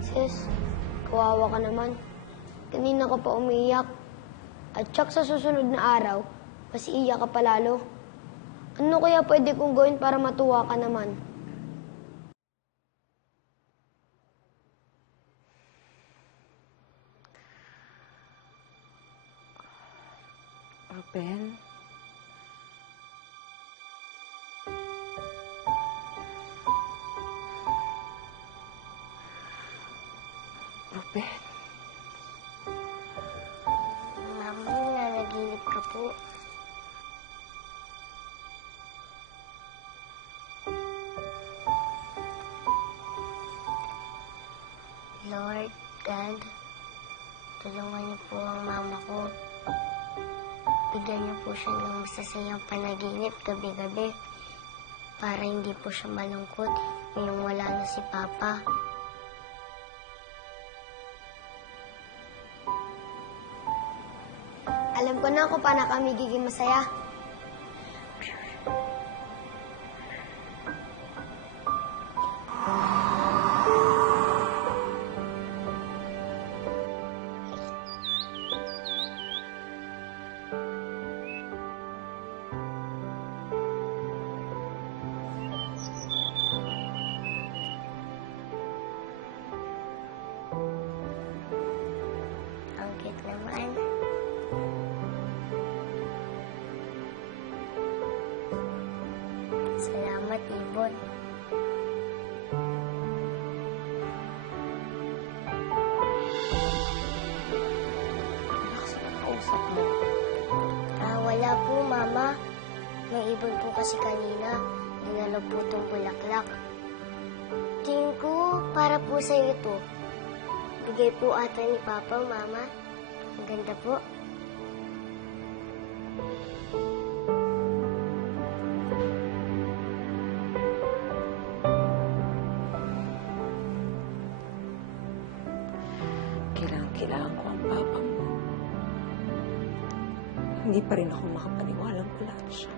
Francis, kawawa ka naman. Kanina ka pa umiiyak. At tsak sa susunod na araw, mas iiyak ka pa lalo. Ano kaya pwede kong gawin para matuwa ka naman? Ruben? Ruben? Mama, nanaginip ka po. Lord, God, tulungan niyo po ang mama ko. Bigyan niyo po siya ng masasayang panaginip gabi-gabi para hindi po siya malungkot ngayong wala na si Papa. Alam ko na kung paano kami giging masaya. Ang cute naman. Salamat, Ibon. Anak, sino kausap mo? Wala po, Mama. May ibon po kasi kanina. Dinala po itong bulaklak. Tingin ko, para po sa'yo ito. Bigay po ata ni Papa, Mama. Ang ganda po. Kailangan ko ang papa mo. Hindi pa rin ako makapaniwalang wala siya.